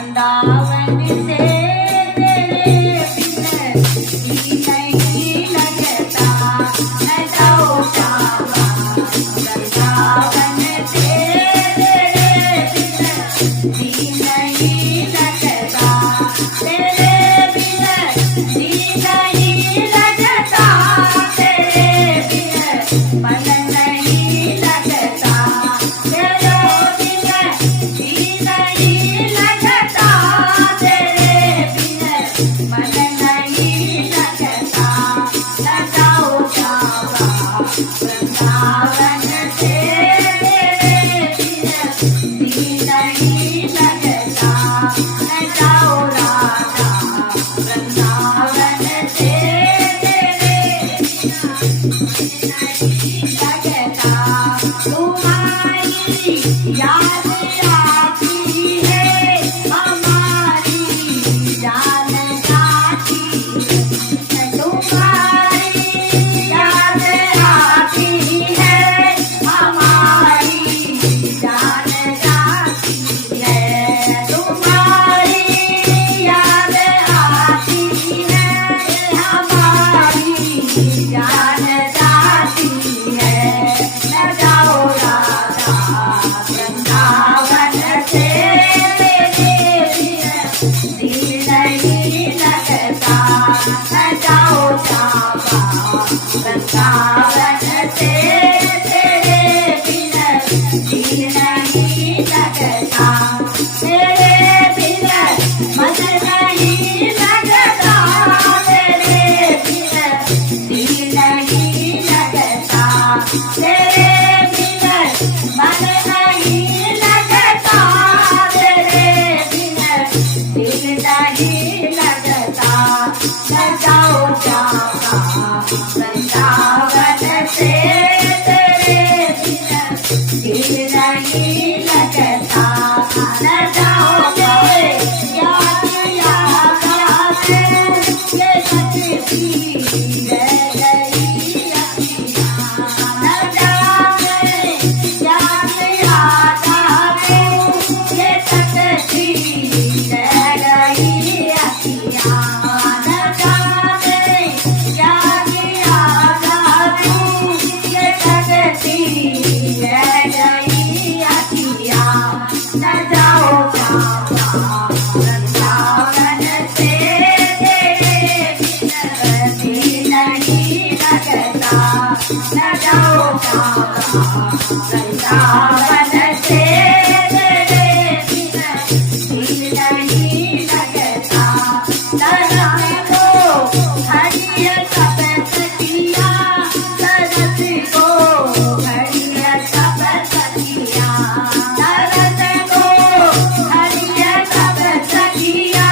वृंदावन से तेरे बिन जी नहीं लगता। मैं जाऊँ जावा वृंदावन से तेरे बिन जी नहीं लगता। तेरे बिन जी नहीं लगता। तेरे बिन मन नहीं लगता। तेरे बिन जी नहीं लगता। तेरे बिन मन नहीं लगता। न जाऊँ जावा वृंदावन से तेरे बिन जी नहीं लगता। न जाऊँ राधा वृंदावन से तेरे बिन नहीं लगता। तुम्हारी याद आती है हमारी जान जाती है। तुम्हारी याद आती है हमारी जान जाती है। तुम्हारी याद आती है हमारी जान जाती है। न जाओ राधा वृंदावन से तेरे बिन दिल नहीं लगता। न जाओ जावा वृंदावन से तेरे बिन दिल नहीं लगता। तेरे बिन मन नहीं लगता। तेरे बिन दिल नहीं लगता। तेरे बिन मन नहीं लगता। तेरे बिन दिल नहीं लगता। न जाओ जावा वृंदावन से तेरे बिन दिल नहीं लगता। न जाओ रे याद याद आवे ये सच्ची रह गई अखियाँ। न जाओ रे याद याद आवे ये सच्ची रह गई अखियाँ। न जाओ रे याद याद आवे ये सच्ची रह गई अखियाँ। न जाओ जावा वृंदावन से तेरे बिन दिल नहीं लगता। न जाओ जावा वृंदावन से तेरे बिन दिल नहीं लगता। तरस को हरिय सब सखिया। तरस को हरिय सब सखिया। तरस को हरिय सब सखिया।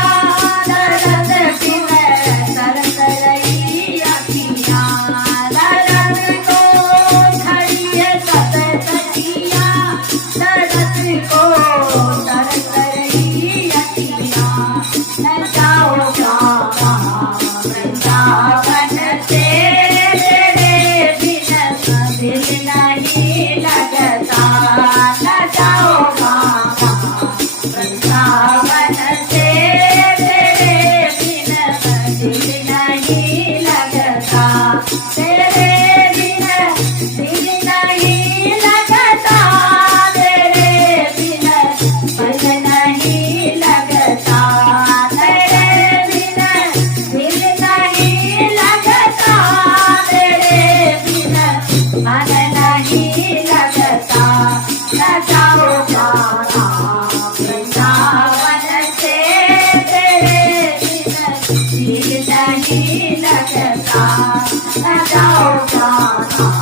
तरस बिन तरस रही अखियाँ। तरस को हरिय सब सखिया। तरस को तरस रही अखियाँ। न जाओ जावा वृंदावन से तेरे बिन दिल नहीं लगता। न जाओ जावा वृंदावन से तेरे बिन दिल नहीं लगता। तेरे बिन दिल नहीं लगता। तेरे बिन मन नहीं लगता। तेरे बिन दिल नहीं लगता। तेरे बिन मन नहीं लगता। न जाओ जावा वृंदावन से तेरे बिन दिल नहीं लगता। न जाओ जावा